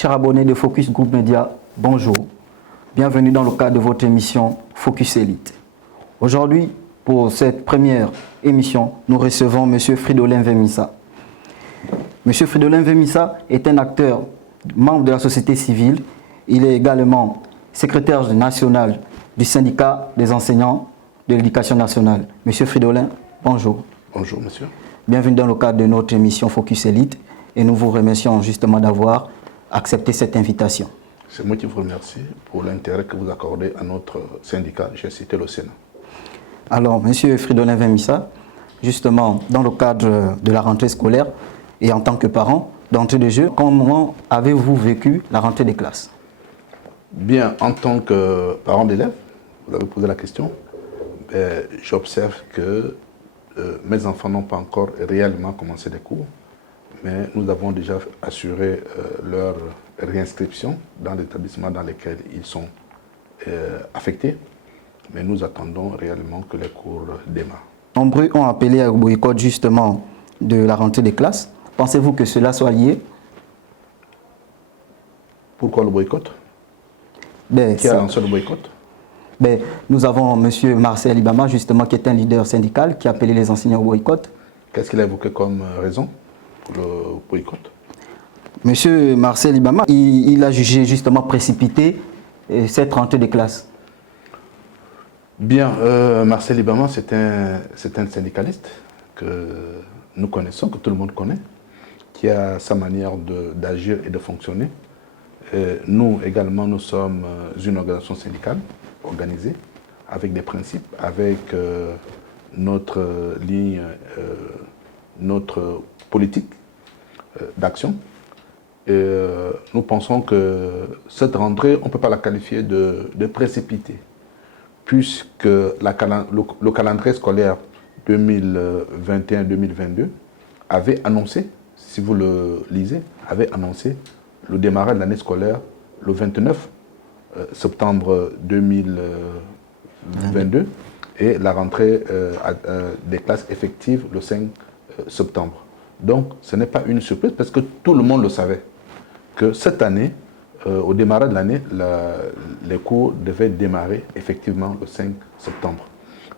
Chers abonnés de Focus Group Media, bonjour. Bienvenue dans le cadre de votre émission Focus Elite. Aujourd'hui, pour cette première émission, nous recevons M. Fridolin Vemissa. M. Fridolin Vemissa est un acteur, membre de la société civile. Il est également secrétaire national du syndicat des enseignants de l'éducation nationale. M. Fridolin, bonjour. Bonjour, monsieur. Bienvenue dans le cadre de notre émission Focus Elite et nous vous remercions justement d'avoir accepté cette invitation. C'est moi qui vous remercie pour l'intérêt que vous accordez à notre syndicat. J'ai cité le Sénat. Alors, M. Fridolin Vemissa, justement, dans le cadre de la rentrée scolaire et en tant que parent, d'entrée de jeu, comment avez-vous vécu la rentrée des classes? Bien, en tant que parent d'élève, vous avez posé la question, j'observe que mes enfants n'ont pas encore réellement commencé des cours, mais nous avons déjà assuré leur réinscription dans les établissements dans lesquels ils sont affectés, mais nous attendons réellement que les cours démarrent. Nombreux ont appelé au boycott justement de la rentrée des classes. Pensez-vous que cela soit lié? Pourquoi le boycott? Qui a lancé le boycott? Nous avons M. Marcel Ibama, justement, qui est un leader syndical, qui a appelé les enseignants au boycott. Qu'est-ce qu'il a évoqué comme raison pour le boycott? M. Marcel Ibama, il a jugé justement précipité cette rentrée des classes. Bien, Marcel Ibama, c'est un syndicaliste que nous connaissons, que tout le monde connaît, qui a sa manière d'agir et de fonctionner. Nous également, nous sommes une organisation syndicale organisée, avec des principes, avec notre ligne, notre politique d'action. Et nous pensons que cette rentrée, on ne peut pas la qualifier de précipitée, puisque le calendrier scolaire 2021-2022 avait annoncé, si vous le lisez, avait annoncé le démarrage de l'année scolaire le 29 septembre 2022 et la rentrée des classes effectives le 5 septembre. Donc ce n'est pas une surprise parce que tout le monde le savait que cette année, au démarrage de l'année, les cours devaient démarrer effectivement le 5 septembre.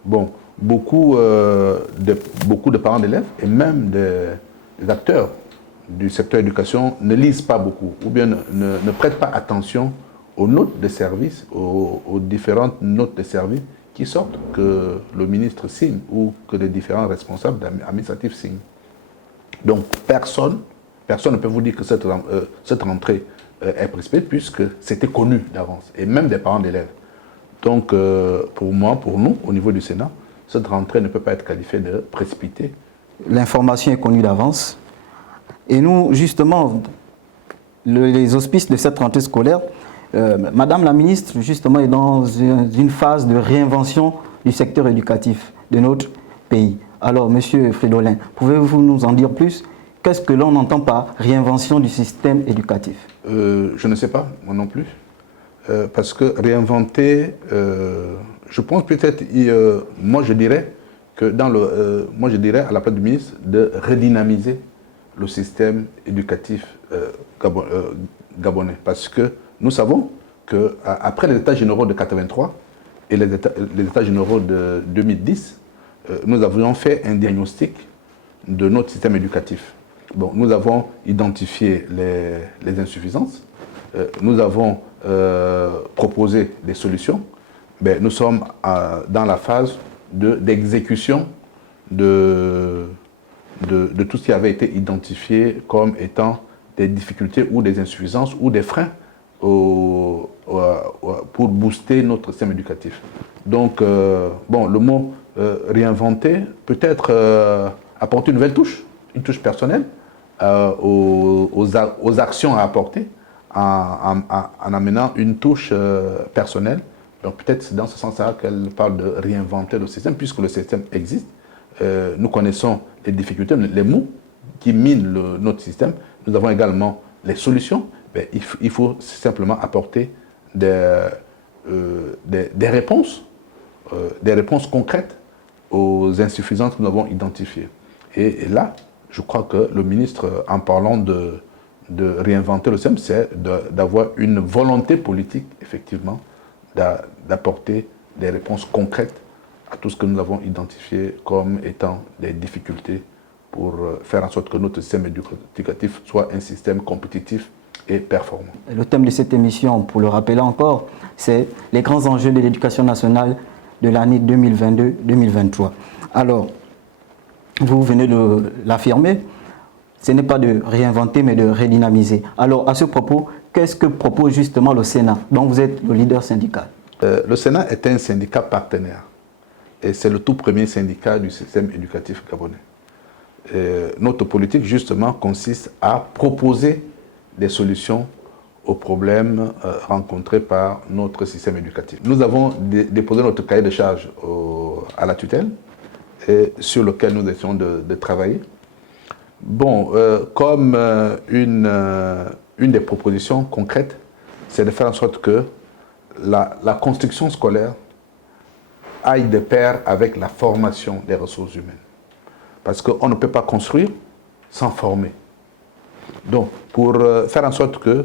Bon, beaucoup de parents d'élèves et même des acteurs du secteur éducation ne lisent pas beaucoup ou bien ne prêtent pas attention aux notes de service, aux différentes notes de service qui sortent, que le ministre signe ou que les différents responsables administratifs signent. Donc personne ne peut vous dire que cette rentrée est précipitée puisque c'était connu d'avance et même des parents d'élèves. Donc pour moi, pour nous, au niveau du Sénat, cette rentrée ne peut pas être qualifiée de précipitée. L'information est connue d'avance. Et nous, justement, les auspices de cette rentrée scolaire, Madame la ministre, justement, est dans une phase de réinvention du secteur éducatif de notre pays. Alors, Monsieur Fridolin, pouvez-vous nous en dire plus? Qu'est-ce que l'on entend par réinvention du système éducatif? Je ne sais pas, moi non plus. Parce que réinventer, je pense peut-être, moi je dirais à la place du ministre de redynamiser le système éducatif gabonais. Parce que nous savons qu'après les États généraux de 83 et les États généraux de 2010, nous avions fait un diagnostic de notre système éducatif. Bon, nous avons identifié les insuffisances, nous avons proposé des solutions. Mais nous sommes dans la phase d'exécution de tout ce qui avait été identifié comme étant des difficultés ou des insuffisances ou des freins pour booster notre système éducatif. Donc, bon, le mot réinventer, peut-être apporter une nouvelle touche, une touche personnelle aux actions à apporter en amenant une touche personnelle. Donc peut-être c'est dans ce sens-là qu'elle parle de réinventer le système, puisque le système existe. Nous connaissons les difficultés, les maux qui minent notre système. Nous avons également les solutions. Mais il faut simplement apporter des réponses concrètes aux insuffisances que nous avons identifiées. Et là, je crois que le ministre, en parlant de de réinventer le système, c'est d'avoir une volonté politique, effectivement, d'apporter des réponses concrètes à tout ce que nous avons identifié comme étant des difficultés pour faire en sorte que notre système éducatif soit un système compétitif et performant. Le thème de cette émission, pour le rappeler encore, c'est les grands enjeux de l'éducation nationale de l'année 2022-2023. Alors, vous venez de l'affirmer, ce n'est pas de réinventer, mais de redynamiser. Alors, à ce propos, qu'est-ce que propose justement le Sénat, dont vous êtes le leader syndical? Le Sénat est un syndicat partenaire et c'est le tout premier syndicat du système éducatif gabonais. Notre politique, justement, consiste à proposer des solutions aux problèmes rencontrés par notre système éducatif. Nous avons déposé notre cahier de charges à la tutelle et sur lequel nous essayons de travailler. Bon, comme une des propositions concrètes, c'est de faire en sorte que la construction scolaire aille de pair avec la formation des ressources humaines. Parce qu'on ne peut pas construire sans former. Donc, pour faire en sorte que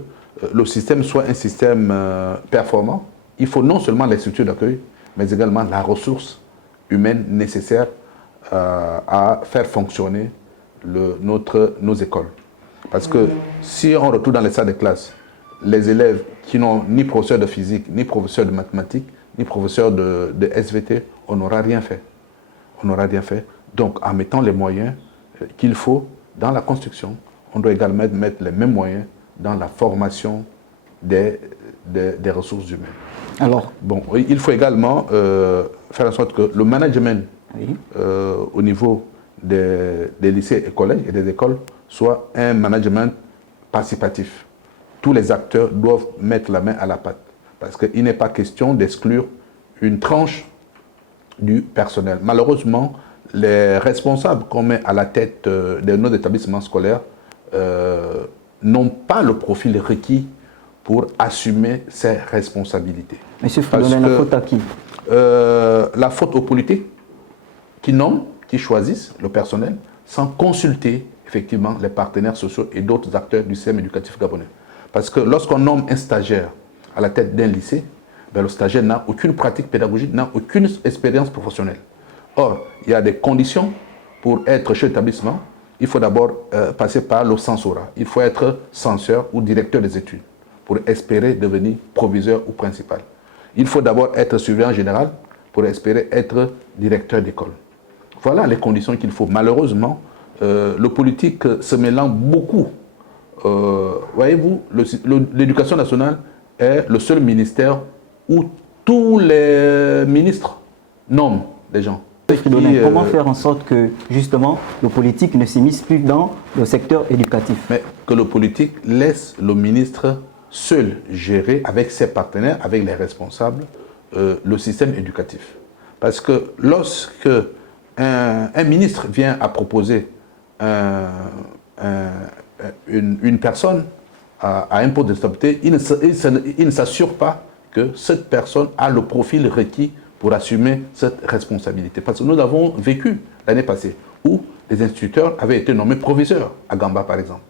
le système soit un système performant, il faut non seulement les structures d'accueil, mais également la ressource humaine nécessaire à faire fonctionner nos écoles. Parce que si on retourne dans les salles de classe, les élèves qui n'ont ni professeur de physique, ni professeur de mathématiques, ni professeur de SVT, on n'aura rien fait. On n'aura rien fait. Donc, en mettant les moyens qu'il faut dans la construction, on doit également mettre les mêmes moyens dans la formation des ressources humaines. Alors, bon, il faut également faire en sorte que le management au niveau des lycées et collèges et des écoles soit un management participatif. Tous les acteurs doivent mettre la main à la pâte parce qu'il n'est pas question d'exclure une tranche du personnel. Malheureusement, les responsables qu'on met à la tête de nos établissements scolaires n'ont pas le profil requis pour assumer ces responsabilités. Monsieur Fridolin, la faute à qui? La faute aux politiques qui nomment, qui choisissent le personnel sans consulter effectivement les partenaires sociaux et d'autres acteurs du système éducatif gabonais. Parce que lorsqu'on nomme un stagiaire à la tête d'un lycée, ben le stagiaire n'a aucune pratique pédagogique, n'a aucune expérience professionnelle. Or, il y a des conditions pour être chef d'établissement. Il faut d'abord passer par le censorat. Il faut être censeur ou directeur des études pour espérer devenir proviseur ou principal. Il faut d'abord être surveillant général pour espérer être directeur d'école. Voilà les conditions qu'il faut. Malheureusement, le politique se mêlant beaucoup. Voyez-vous, l'éducation nationale est le seul ministère où tous les ministres nomment des gens. Comment faire en sorte que, justement, le politique ne s'immisce plus dans le secteur éducatif? Mais que le politique laisse le ministre seul gérer avec ses partenaires, avec les responsables, le système éducatif. Parce que lorsque un ministre vient à proposer une personne à un poste de stabilité, il ne s'assure pas que cette personne a le profil requis pour assumer cette responsabilité. Parce que nous avons vécu l'année passée où les instituteurs avaient été nommés proviseurs à Gamba, par exemple.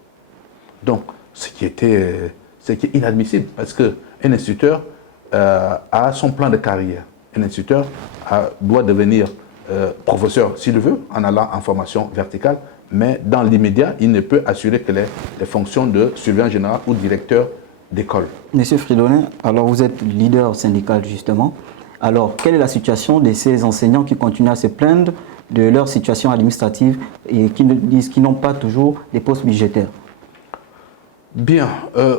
Donc, ce qui est inadmissible, parce qu'un instituteur a son plan de carrière. Un instituteur doit devenir professeur s'il veut, en allant en formation verticale, mais dans l'immédiat, il ne peut assurer que les fonctions de surveillant général ou directeur d'école. Monsieur Fridolin, alors vous êtes leader syndical justement. Alors, quelle est la situation de ces enseignants qui continuent à se plaindre de leur situation administrative et qui disent qu'ils n'ont pas toujours des postes budgétaires? Bien,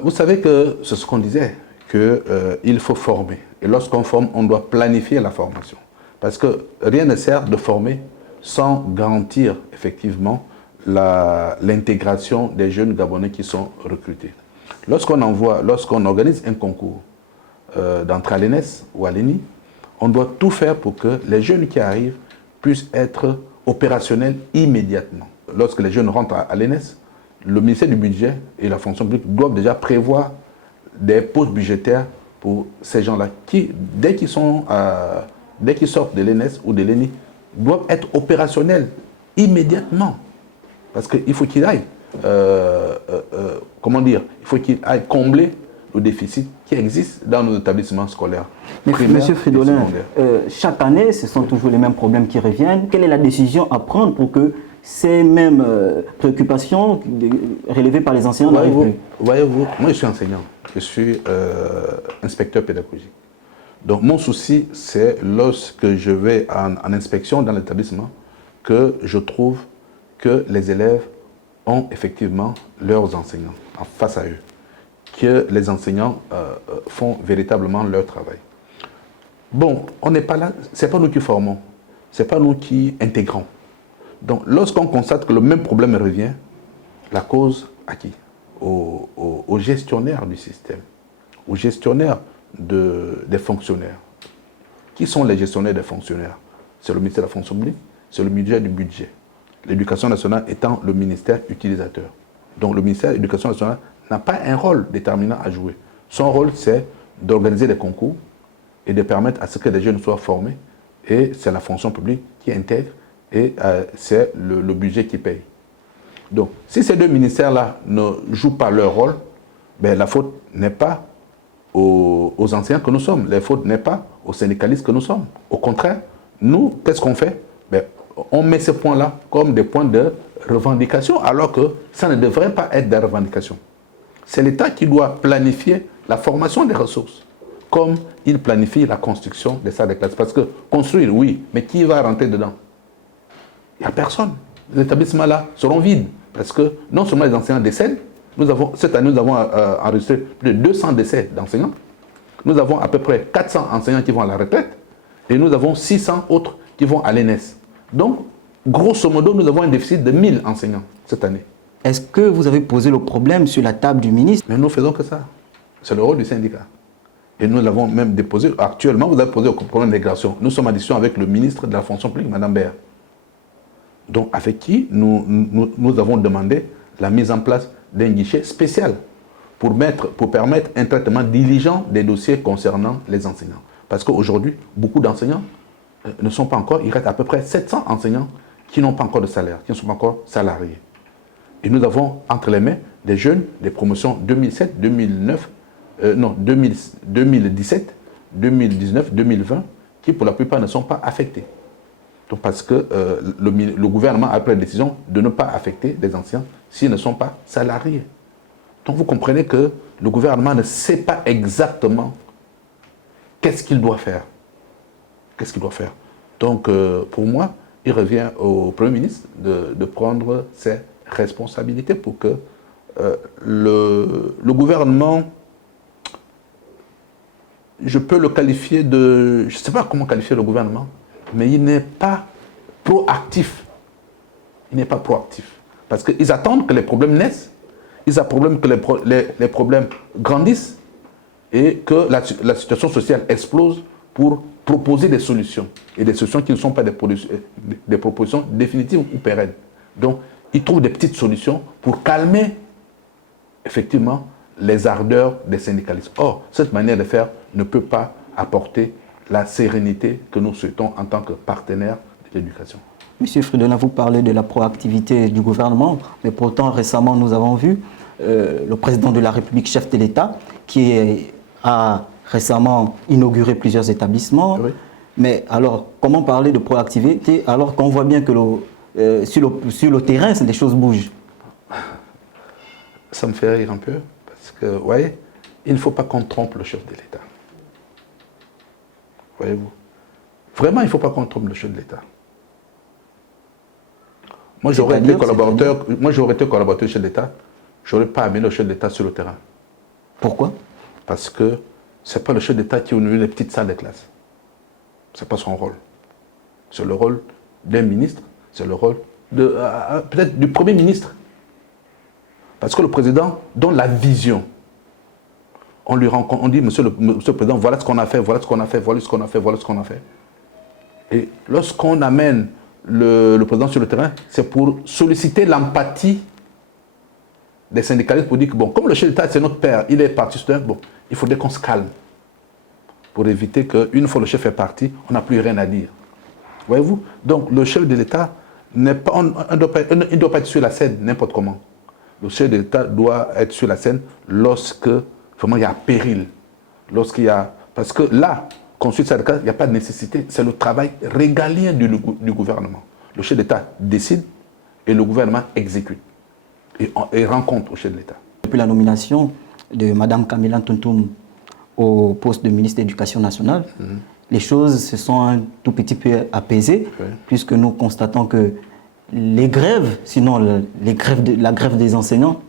vous savez que c'est ce qu'on disait, qu'il faut former. Et lorsqu'on forme, on doit planifier la formation. Parce que rien ne sert de former sans garantir effectivement l'intégration des jeunes Gabonais qui sont recrutés. Lorsqu'on organise un concours d'entrée à l'ENS ou à l'ENI, on doit tout faire pour que les jeunes qui arrivent puissent être opérationnels immédiatement. Lorsque les jeunes rentrent à l'ENS, le ministère du Budget et la fonction publique doivent déjà prévoir des postes budgétaires pour ces gens-là qui, dès qu'ils sortent de l'ENS ou de l'ENI, doivent être opérationnels immédiatement. Parce qu'il faut qu'ils aillent comment dire, il faut qu'il aille combler le déficit qui existe dans nos établissements scolaires. Mais Monsieur Fridolin, chaque année, ce sont toujours les mêmes problèmes qui reviennent. Quelle est la décision à prendre pour que ces mêmes préoccupations relevées par les enseignants n'arrivent plus? Voyez-vous, moi je suis enseignant, je suis inspecteur pédagogique. Donc mon souci, c'est lorsque je vais en inspection dans l'établissement, que je trouve que les élèves ont effectivement leurs enseignants en face à eux, que les enseignants font véritablement leur travail. Bon, on n'est pas là, ce n'est pas nous qui formons, ce n'est pas nous qui intégrons. Donc lorsqu'on constate que le même problème revient, la cause à qui? Aux gestionnaires du système, aux gestionnaires des fonctionnaires. Qui sont les gestionnaires des fonctionnaires? C'est le ministère de la fonction publique, c'est le ministère du budget. L'éducation nationale étant le ministère utilisateur. Donc le ministère de l'Éducation nationale n'a pas un rôle déterminant à jouer. Son rôle, c'est d'organiser des concours et de permettre à ce que les jeunes soient formés. Et c'est la fonction publique qui intègre et c'est le budget qui paye. Donc, si ces deux ministères-là ne jouent pas leur rôle, ben, la faute n'est pas aux enseignants que nous sommes, la faute n'est pas aux syndicalistes que nous sommes. Au contraire, nous, qu'est-ce qu'on fait? Ben, on met ces points-là comme des points de revendication, alors que ça ne devrait pas être des revendications. C'est l'État qui doit planifier la formation des ressources, comme il planifie la construction des salles de classe. Parce que construire, oui, mais qui va rentrer dedans? Il n'y a personne. Les établissements là seront vides. Parce que non seulement les enseignants décèdent, cette année nous avons enregistré plus de 200 décès d'enseignants. Nous avons à peu près 400 enseignants qui vont à la retraite et nous avons 600 autres qui vont à l'ENS. Donc, grosso modo, nous avons un déficit de 1000 enseignants cette année. Est-ce que vous avez posé le problème sur la table du ministre? Mais nous ne faisons que ça. C'est le rôle du syndicat. Et nous l'avons même déposé. Actuellement, vous avez posé le problème d'intégration. Nous sommes en discussion avec le ministre de la fonction publique, Mme Béa. Donc, avec qui nous avons demandé la mise en place d'un guichet spécial pour permettre un traitement diligent des dossiers concernant les enseignants. Parce qu'aujourd'hui, beaucoup d'enseignants ne sont pas encore, il reste à peu près 700 enseignants qui n'ont pas encore de salaire, qui ne sont pas encore salariés. Et nous avons entre les mains des jeunes, des promotions 2007, 2009, 2017, 2019, 2020, qui pour la plupart ne sont pas affectés. Donc parce que le gouvernement a pris la décision de ne pas affecter les anciens s'ils ne sont pas salariés. Donc vous comprenez que le gouvernement ne sait pas exactement qu'est-ce qu'il doit faire. Qu'est-ce qu'il doit faire? Donc pour moi, il revient au Premier ministre de prendre ses responsabilités pour que le gouvernement, je peux le qualifier de... Je ne sais pas comment qualifier le gouvernement, mais il n'est pas proactif. Il n'est pas proactif. Parce qu'ils attendent que les problèmes naissent, ils attendent que les problèmes grandissent et que la situation sociale explose pour proposer des solutions. Et des solutions qui ne sont pas des propositions définitives ou pérennes. Donc, ils trouvent des petites solutions pour calmer, effectivement, les ardeurs des syndicalistes. Or, cette manière de faire ne peut pas apporter la sérénité que nous souhaitons en tant que partenaire de l'éducation. Monsieur Fridolin, vous parlez de la proactivité du gouvernement, mais pourtant récemment nous avons vu le président de la République, chef de l'État, qui a récemment inauguré plusieurs établissements. Oui. Mais alors, comment parler de proactivité alors qu'on voit bien que sur le terrain, les choses bougent? Ça me fait rire un peu, parce que, vous voyez, il ne faut pas qu'on trompe le chef de l'État. Voyez-vous? Vraiment, il ne faut pas qu'on trompe le chef de l'État. Moi, j'aurais été collaborateur du chef de l'État, je n'aurais pas amené le chef de l'État sur le terrain. Pourquoi? Parce que ce n'est pas le chef d'État qui ouvre les petites salles de classe. Ce n'est pas son rôle. C'est le rôle d'un ministre, c'est le rôle peut-être du Premier ministre. Parce que le président donne la vision. On lui rencontre, on dit, monsieur le Président, voilà ce qu'on a fait, voilà ce qu'on a fait, voilà ce qu'on a fait, voilà ce qu'on a fait. Et lorsqu'on amène le président sur le terrain, c'est pour solliciter l'empathie des syndicalistes pour dire que, bon, comme le chef d'État, c'est notre père, il est parti, bon, il faudrait qu'on se calme pour éviter qu'une fois le chef est parti, on n'a plus rien à dire. Voyez-vous? Donc, le chef de l'État, il ne doit pas être sur la scène n'importe comment. Le chef d'État doit être sur la scène lorsque vraiment il y a péril. Lorsqu'il y a... Parce que là, consulte ça, il n'y a pas de nécessité. C'est le travail régalien du gouvernement. Le chef d'État décide et le gouvernement exécute. Et rend compte au chef de l'État. Depuis la nomination de Mme Kamila Tuntum au poste de ministre de l'Éducation nationale, les choses se sont un tout petit peu apaisées, puisque nous constatons que les grèves, sinon la grève des enseignants,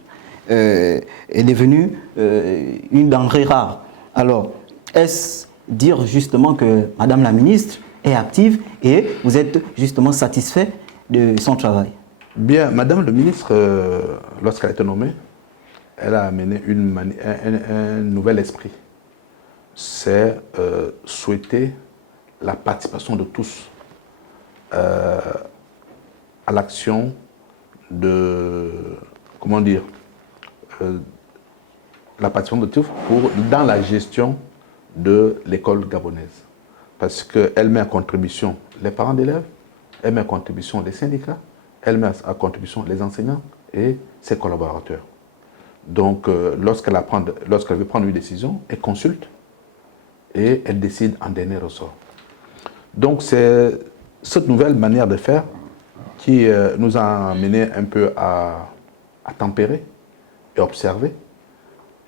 est devenue une denrée rare. Alors, est-ce dire justement que Madame la ministre est active et vous êtes justement satisfait de son travail? Bien, Madame le ministre, lorsqu'elle a été nommée, elle a amené un nouvel esprit. C'est souhaiter la participation de tous à l'action de, comment dire, la participation de tous dans la gestion de l'école gabonaise. Parce qu'elle met en contribution les parents d'élèves, elle met en contribution les syndicats, elle met en contribution les enseignants et ses collaborateurs. Donc, lorsqu'elle veut prendre une décision, elle consulte et elle décide en dernier ressort. Donc, c'est cette nouvelle manière de faire qui nous a amené un peu à tempérer et observer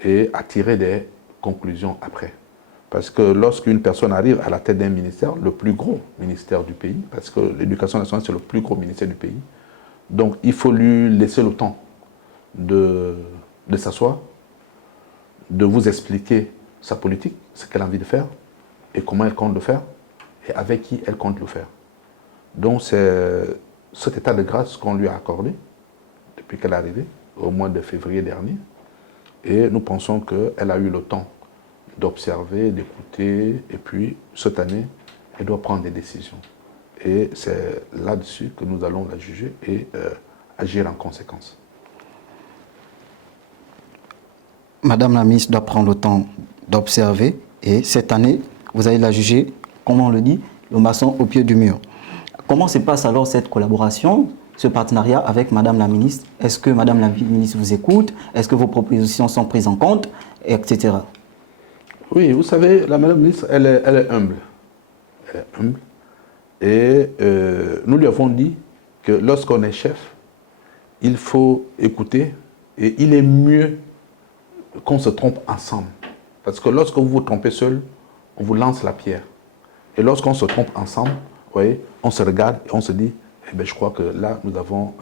et à tirer des conclusions après. Parce que lorsqu'une personne arrive à la tête d'un ministère, le plus gros ministère du pays, parce que l'éducation nationale c'est le plus gros ministère du pays, donc il faut lui laisser le temps de s'asseoir, de vous expliquer sa politique, ce qu'elle a envie de faire, et comment elle compte le faire, et avec qui elle compte le faire. Donc c'est cet état de grâce qu'on lui a accordé depuis qu'elle est arrivée, au mois de février dernier, et nous pensons qu'elle a eu le temps d'observer, d'écouter, et puis cette année, elle doit prendre des décisions. Et c'est là-dessus que nous allons la juger et agir en conséquence. Madame la ministre doit prendre le temps d'observer et cette année, vous allez la juger, comme on le dit, le maçon au pied du mur. Comment se passe alors cette collaboration, ce partenariat avec Madame la ministre? Est-ce que Madame la ministre vous écoute? Est-ce que vos propositions sont prises en compte, etc. Oui, vous savez, la Madame la ministre, elle est humble. Elle est humble. Et nous lui avons dit que lorsqu'on est chef, il faut écouter et il est mieux qu'on se trompe ensemble. Parce que lorsque vous vous trompez seul, on vous lance la pierre. Et lorsqu'on se trompe ensemble, vous voyez, on se regarde et on se dit, eh bien, je crois que là, nous avons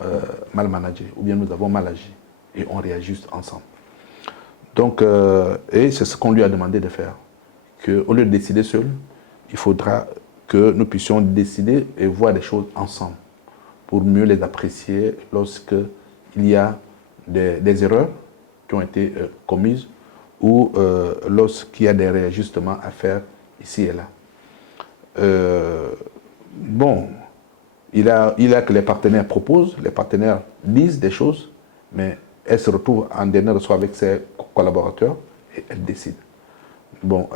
mal managé ou bien nous avons mal agi. Et on réajuste ensemble. Donc, et c'est ce qu'on lui a demandé de faire. Qu'au lieu de décider seul, il faudra que nous puissions décider et voir des choses ensemble pour mieux les apprécier lorsqu'il y a des erreurs qui ont été commises ou lorsqu'il y a des réajustements à faire ici et là. Bon, il a que les partenaires proposent, les partenaires disent des choses, mais elle se retrouve en dernier ressort avec ses collaborateurs et elle décide. Bon,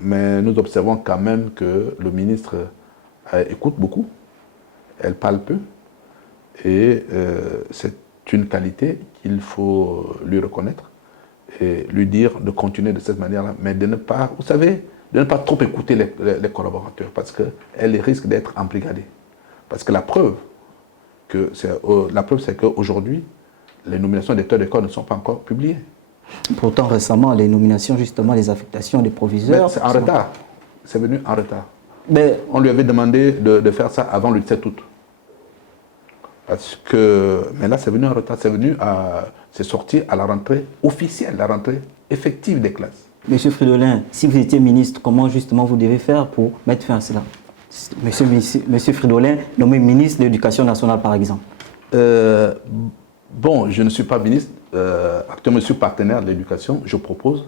mais nous observons quand même que le ministre écoute beaucoup, elle parle peu, et c'est une qualité qu'il faut lui reconnaître et lui dire de continuer de cette manière-là, mais de ne pas, vous savez, de ne pas trop écouter les collaborateurs, parce qu'elle risque d'être embrigadée. Parce que la preuve, c'est qu'aujourd'hui, les nominations des directeurs d'école ne sont pas encore publiées. Pourtant, récemment, les nominations, justement, les affectations des proviseurs... C'est en retard. C'est venu en retard. Mais on lui avait demandé de faire ça avant le 17 août. Mais là, c'est venu en retard. C'est sorti à la rentrée officielle, la rentrée effective des classes. Monsieur Fridolin, si vous étiez ministre, comment justement vous devez faire pour mettre fin à cela? Monsieur Fridolin, nommé ministre de l'Éducation nationale, par exemple. Bon, je ne suis pas ministre. Actuellement, je suis partenaire de l'éducation. Je propose.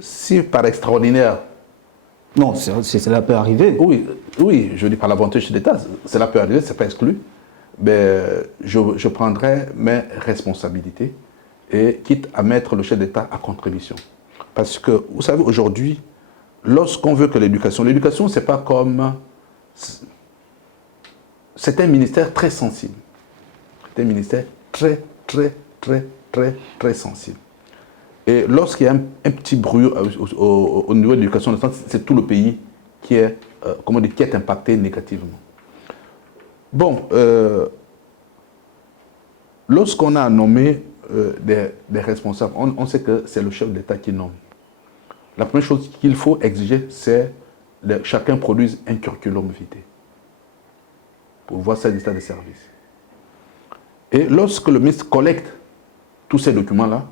Si par extraordinaire... Non, cela peut arriver. Oui, je dis par la volonté de l'État, cela peut arriver, ce n'est pas exclu. Mais je prendrai mes responsabilités et quitte à mettre le chef d'État à contribution. Parce que, vous savez, aujourd'hui, lorsqu'on veut que l'éducation, c'est pas comme... C'est un ministère très sensible. C'est un ministère très très sensible. Et lorsqu'il y a un petit bruit au niveau de l'éducation nationale, c'est tout le pays qui est, qui est impacté négativement. Bon, lorsqu'on a nommé des responsables, on sait que c'est le chef d'État qui nomme. La première chose qu'il faut exiger, c'est que chacun produise un curriculum vitae pour voir sa liste de services. Et lorsque le ministre collecte tous ces documents-là,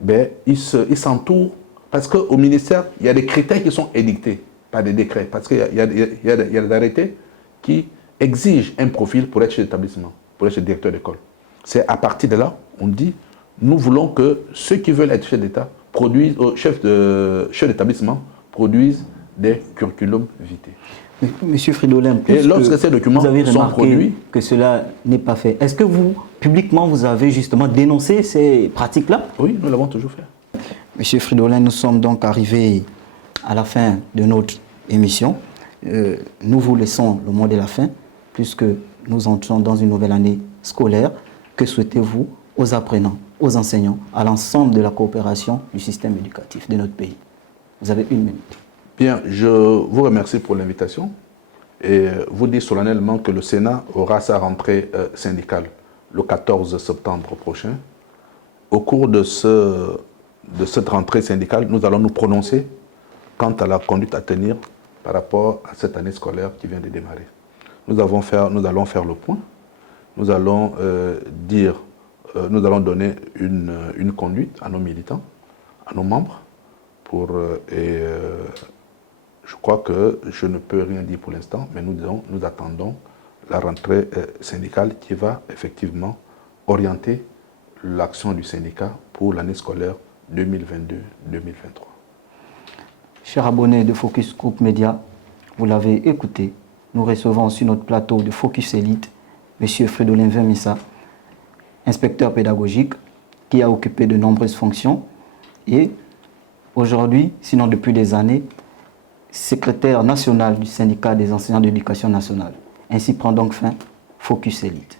ben, il s'entoure, parce qu'au ministère, il y a des critères qui sont édictés par des décrets, parce qu'il y a des arrêtés qui exigent un profil pour être chef d'établissement, pour être directeur d'école. C'est à partir de là, on dit, nous voulons que ceux qui veulent être chef d'État produisent, chef d'établissement, produisent des curriculums vitae. Monsieur Fridolin, et lorsque ces documents vous avez sont produits, que cela n'est pas fait, est-ce que vous, publiquement, vous avez justement dénoncé ces pratiques-là? Oui, nous l'avons toujours fait. Monsieur Fridolin, nous sommes donc arrivés à la fin de notre émission. Nous vous laissons le mot de la fin, puisque nous entrons dans une nouvelle année scolaire. Que souhaitez-vous aux apprenants, aux enseignants, à l'ensemble de la coopération du système éducatif de notre pays? Vous avez 1 minute. Bien, je vous remercie pour l'invitation et vous dis solennellement que le Sénat aura sa rentrée syndicale le 14 septembre prochain. Au cours de cette rentrée syndicale, nous allons nous prononcer quant à la conduite à tenir par rapport à cette année scolaire qui vient de démarrer. Nous allons faire le point. Nous allons nous allons donner une conduite à nos militants, à nos membres, je crois que je ne peux rien dire pour l'instant, mais nous attendons la rentrée syndicale qui va effectivement orienter l'action du syndicat pour l'année scolaire 2022-2023. Chers abonnés de Focus Group Média, vous l'avez écouté, nous recevons sur notre plateau de Focus Elite M. Fridolin Vermissa, inspecteur pédagogique qui a occupé de nombreuses fonctions et aujourd'hui, sinon depuis des années, secrétaire national du syndicat des enseignants d'éducation nationale. Ainsi prend donc fin Focus Elite.